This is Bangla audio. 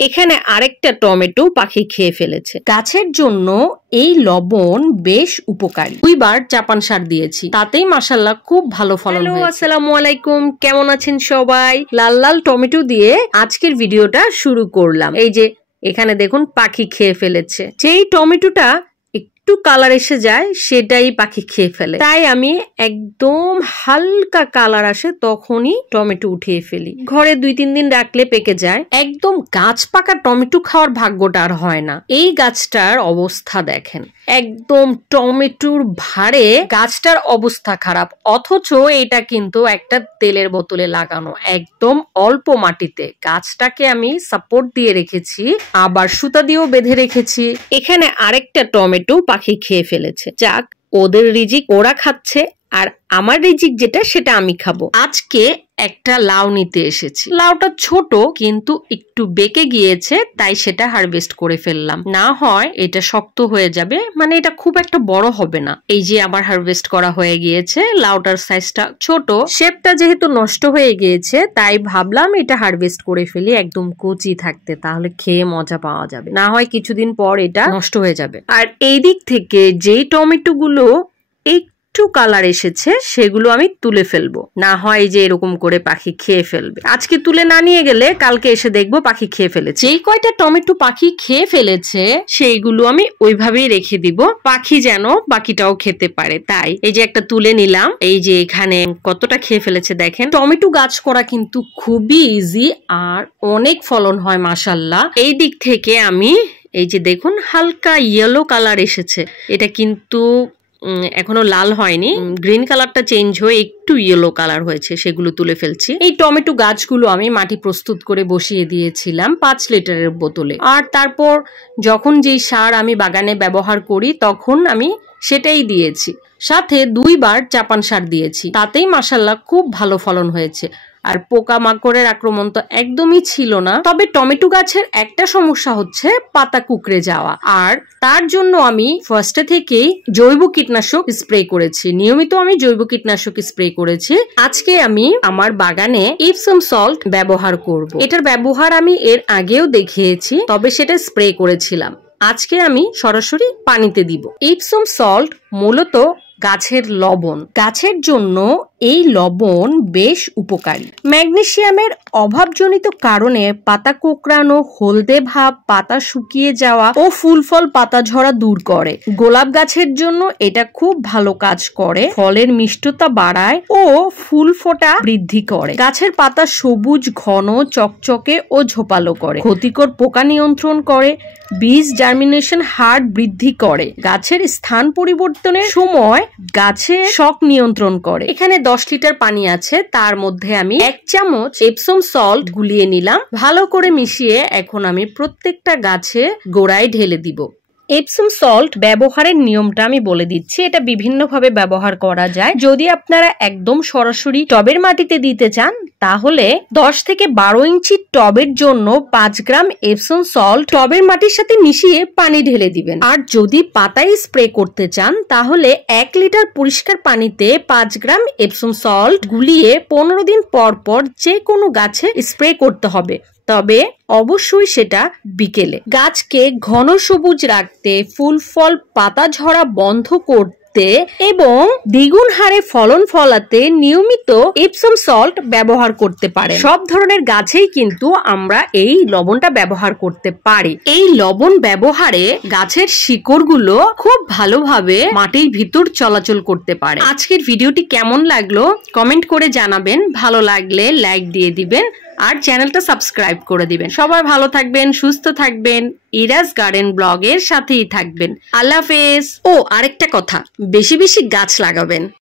এখানে আরেকটা টমেটো পাখি খেয়ে ফেলেছে। গাছের জন্য এই লবণ বেশ উপকারী। 2 বার চাপান সার দিয়েছি, তাতেই মাশাআল্লাহ খুব ভালো ফলন হয়েছে। আসসালামু আলাইকুম, কেমন আছেন সবাই? লাল লাল টমেটো দিয়ে আজকের ভিডিওটা শুরু করলাম। এই যে এখানে দেখুন পাখি খেয়ে ফেলেছে। যেই টমেটোটা একটু কালার এসে যায় সেটাই পাখি খেয়ে ফেলে, তাই আমি একদম হালকা কালার আসে তখনই টমেটো উঠিয়ে ফেলি। ঘরে 2-3 দিন রাখলে পেকে যায়। একদম গাছ পাকা টমেটো খাওয়ার ভাগ্যটা আর হয় না। এই গাছটার অবস্থা দেখেন, একদম টমেটোর ভারে গাছটার অবস্থা খারাপ, অথচ এটা কিন্তু একটা তেলের বোতলে লাগানো, একদম অল্প মাটিতে। গাছটাকে আমি সাপোর্ট দিয়ে রেখেছি, আবার সুতা দিয়েও বেঁধে রেখেছি। এখানে আরেকটা টমেটো পাখি খেয়ে ফেলেছে। যাক, ওদের রিজিক ওরা খাচ্ছে, আর আমার রিজিক যেটা সেটা আমি খাবো। আজকে একটা লাউ নিতে এসেছি। লাউটা ছোট কিন্তু একটু বেঁকে গিয়েছে, তাই সেটা হারভেস্ট করে ফেললাম। না হয় এটা শক্ত হয়ে যাবে, মানে এটা খুব একটা বড় হবে না। এই যে আমার হারভেস্ট করা হয়ে গিয়েছে। লাউটার সাইজটা ছোট, শেপটা যেহেতু নষ্ট হয়ে গিয়েছে তাই ভাবলাম এটা হারভেস্ট করে ফেলি একদম কচি থাকতে, তাহলে খেয়ে মজা পাওয়া যাবে। না হয় কিছুদিন পর এটা নষ্ট হয়ে যাবে। আর এই দিক থেকে যেই টমেটো গুলো একটু কালার এসেছে সেগুলো আমি তুলে ফেলবো, না হয় যে এরকম করে পাখি খেয়ে ফেলবে। আজকে তুলে না নিয়ে গেলে কালকে এসে দেখবো পাখি খেয়ে ফেলেছে। যেই কয়টা টমেটো পাখি খেয়ে ফেলেছে সেইগুলো আমি ওইভাবেই রেখে দিব, পাখি যেন বাকিটাও খেতে পারে। তাই এই যে একটা তুলে নিলাম। এই যে এখানে কতটা খেয়ে ফেলেছে দেখেন। টমেটো গাছ করা কিন্তু খুবই ইজি আর অনেক ফলন হয় মাশাআল্লাহ। এই দিক থেকে আমি এই যে দেখুন হালকা ইয়েলো কালার এসেছে, এটা কিন্তু এখনো লাল হয়নি, গ্রিন কালারটা চেঞ্জ হয়ে একটু ইয়েলো কালার হয়েছে, সেগুলো তুলে ফেলছি। এই টমেটো গাছগুলো আমি মাটি প্রস্তুত করে বসিয়ে দিয়েছিলাম 5 লিটারের বোতলে, আর তারপর যখন যেই সার আমি বাগানে ব্যবহার করি তখন আমি সেটাই দিয়েছি। সাথে 2 বার চাপান সার দিয়েছি, তাতেই মাশাআল্লাহ খুব ভালো ফলন হয়েছে। আর পোকা মাকড়ের আক্রমণ তো একদমই ছিল না। তবে টমেটো গাছের একটা সমস্যা হচ্ছে পাতা কুকড়ে যাওয়া, আর তার জন্য আমি ফার্স্টে থেকেই জৈব কীটনাশক স্প্রে করেছি। নিয়মিত আমি জৈব কীটনাশক স্প্রে করেছি। আজকে আমি আমার বাগানে ইপসম সল্ট ব্যবহার করব। এটার ব্যবহার আমি এর আগেও দেখিয়েছি, তবে সেটা স্প্রে করেছিলাম। আজকে আমি সরাসরি পানিতে দিব। ইপসম সল্ট মূলত গাছের লবণ। গাছের জন্য এই লবণ বেশ উপকারী। ম্যাগনেসিয়ামের অভাবজনিত কারণে পাতা কোঁকড়ানো, হলদে ভাব, পাতা শুকিয়ে যাওয়া ও ফুল ফল পাতা ঝরা দূর করে। গোলাপ গাছের জন্য এটা খুব ভালো কাজ করে, ফলের মিষ্টতা বাড়ায় ও ফুল ফোটা বৃদ্ধি করে। গাছের পাতা সবুজ, ঘন, চকচকে ও ঝোপালো করে। ক্ষতিকর পোকা নিয়ন্ত্রণ করে, বীজ জার্মিনেশন হার বৃদ্ধি করে। গাছের স্থান পরিবর্তনের সময় গাছে শক নিয়ন্ত্রণ করে। এখানে 10 লিটার পানি আছে, তার মধ্যে আমি 1 চামচ এপসম সল্ট গুলিয়ে নিলাম। ভালো করে মিশিয়ে এখন আমি প্রত্যেকটা গাছে গোড়ায় ঢেলে দিব। এপসম সল্ট ব্যবহারের নিয়মটা আমি বলে দিচ্ছি। এটা বিভিন্নভাবে ব্যবহার করা যায়। যদি আপনারা একদম সরাসরি টবের মাটিতে দিতে চান তাহলে 10 থেকে 12 ইঞ্চি টবের জন্য 5 গ্রাম এপসম সল্ট টবের মাটির সাথে মিশিয়ে পানি ঢেলে দিবেন। আর যদি পাতায় স্প্রে করতে চান তাহলে 1 লিটার পরিষ্কার পানিতে 5 গ্রাম এপসম সল্ট গুলিয়ে 15 দিন পর পর যে কোনো গাছে স্প্রে করতে হবে, তবে অবশ্যই সেটা বিকেলে। গাছকে ঘন সবুজ রাখতে, ফুল ফল পাতা ঝরা বন্ধ করতে এবং দ্বিগুণ হারে ফলন ফলাতে নিয়মিত এপসম সল্ট ব্যবহার করতে পারে। সব ধরনের গাছেই কিন্তু আমরা এই লবণটা ব্যবহার করতে পারি। এই লবণ ব্যবহারে গাছের শিকড়গুলো খুব ভালোভাবে মাটির ভিতর চলাচল করতে পারে। আজকের ভিডিওটি কেমন লাগলো কমেন্ট করে জানাবেন। ভালো লাগলে লাইক দিয়ে দিবেন আর চ্যানেলটা সাবস্ক্রাইব করে দিবেন। সবাই ভালো থাকবেন, সুস্থ থাকবেন, ইরাজ গার্ডেন ব্লগের সাথেই থাকবেন। আল্লাহ হাফেজ। ও আরেকটা কথা, বেশি বেশি গাছ লাগাবেন।